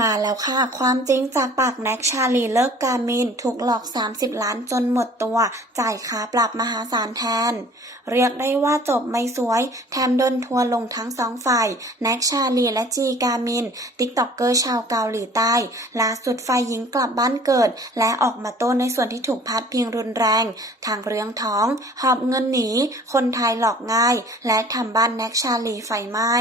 มาแล้วค่ะ ความจริงจากปากแน็กชาลีเลิกการมิน ถูกหลอก 30 ล้านจนหมดตัว จ่ายค่าปรับมหาศาลแทน เรียกได้ว่าจบไม่สวย แถมโดนทัวร์ลงทั้งสองฝ่ายแน็กชาลีและจีการมิน ติ๊กต็อกเกอร์ชาวเกาหลีใต้ล่าสุดฝ่ายหญิงกลับบ้านเกิด และออกมาโต้ในส่วนที่ถูกพัดพิงรุนแรง ทางเรื่องท้อง หอบเงินหนี คนไทยหลอกง่าย และทำบ้านแน็กชาลีไฟไหม้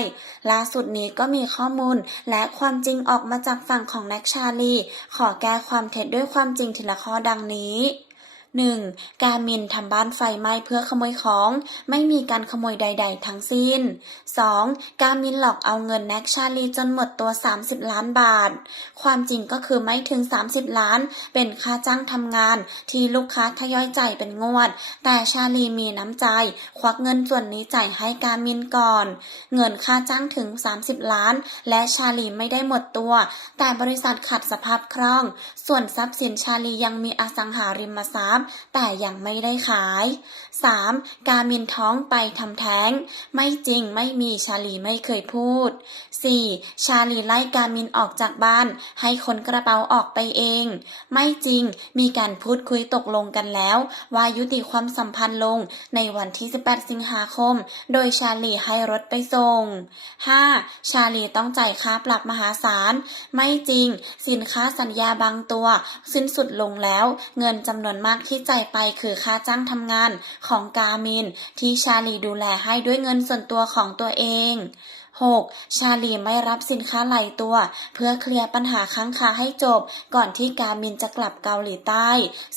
ล่าสุดนี้ก็มีข้อมูลและความจริงออกมาจากฝั่งของแน็กชาลี ขอแก้ความเท็จด้วยความจริงทีละข้อดังนี้ 1. การมินทำบ้านไฟไหม้เพื่อขโมยของ ไม่มีการขโมยใด ๆ ทั้งสิ้น 2. การมินหลอกเอาเงินแน็กชาลีจนหมดตัว 30 ล้านบาท ความจริงก็คือไม่ถึง 30 ล้าน เป็นค่าจ้างทำงานที่ลูกค้าทยอยจ่ายเป็นงวด แต่ชาลีมีน้ำใจ ควักเงินส่วนนี้จ่ายให้การมินก่อน เงินค่าจ้างถึง 30 ล้าน และชาลีไม่ได้หมดตัว แต่บริษัทขัดสภาพคล่อง ส่วนทรัพย์สินชาลียังมีอสังหาริมทรัพย์แต่ยังไม่ได้ขาย 3. การมินท้องไปทำแท้ง ไม่จริงไม่มีชาลีไม่เคยพูด 4. ชาลีไล่การมินออกจากบ้าน ให้คนกระเป๋าออกไปเอง ไม่จริงมีการพูดคุยตกลงกันแล้ว ว่ายุติความสัมพันธ์ลงในวันที่ 18 สิงหาคม โดยชาลีให้รถไปส่ง 5. ชาลีต้องจ่ายค่าปรับมหาศาล ไม่จริง สินค้าสัญญาบางตัว สิ้นสุดลงแล้ว เงินจำนวนมากที่จ่ายไปคือค่าจ้างทำงานของกามิน ที่ชาลีดูแลให้ด้วยเงินส่วนตัวของตัวเอง 6. ชาลีไม่รับสินค้าไหลตัว เพื่อเคลียร์ปัญหาค้างคาให้จบ ก่อนที่กามินจะกลับเกาหลีใต้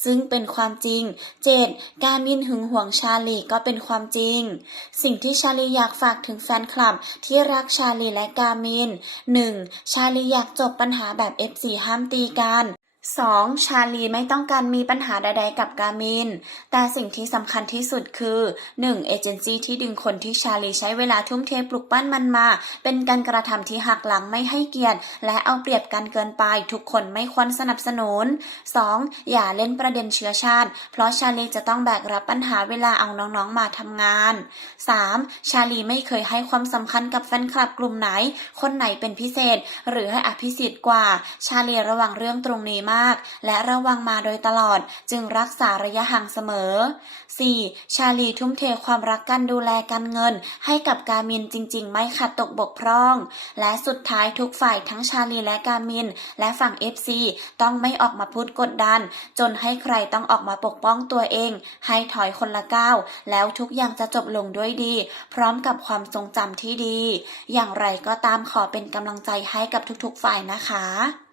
ซึ่งเป็นความจริง 7. กามินหึงหวงชาลีก็เป็นความจริง สิ่งที่ชาลีอยากฝากถึงแฟนคลับที่รักชาลีและกามิน 1. ชาลีอยากจบปัญหาแบบ F4 ห้ามตีกัน 2. ชาลีไม่ต้องการมีปัญหาใดๆกับกามิน แต่สิ่งที่สำคัญที่สุดคือ 1. เอเจนซี่ที่ดึงคนที่ชาลีใช้เวลาทุ่มเทปลุกปั้นมันมา เป็นการกระทำที่หักหลังไม่ให้เกียรติ และเอาเปรียบกันเกินไป ทุกคนไม่ควรสนับสนุน 2. อย่าเล่นประเด็นเชื้อชาติ เพราะชาลีจะต้องแบกรับปัญหาเวลาเอาน้องๆมาทำงาน 3. ชาลีไม่เคยให้ความสำคัญกับแฟนคลับกลุ่มไหน คนไหนเป็นพิเศษ หรือให้อภิสิทธิ์กว่า ชาลีระวังเรื่องตรงนี้มากและระวังมาโดยตลอด จึงรักษาระยะห่างเสมอ 4. ชาลีทุ่มเทความรักกันดูแลกันเงิน ให้กับกามินจริง ๆ ไม่ขาดตกบกพร่อง และสุดท้ายทุกฝ่ายทั้งชาลีและกามิน และฝั่ง FC ต้องไม่ออกมาพูดกดดัน จนให้ใครต้องออกมาปกป้องตัวเอง ให้ถอยคนละก้าวแล้วทุกอย่างจะจบลงด้วยดี พร้อมกับความทรงจำที่ดี อย่างไรก็ตามขอเป็นกำลังใจให้กับทุกๆฝ่ายนะคะ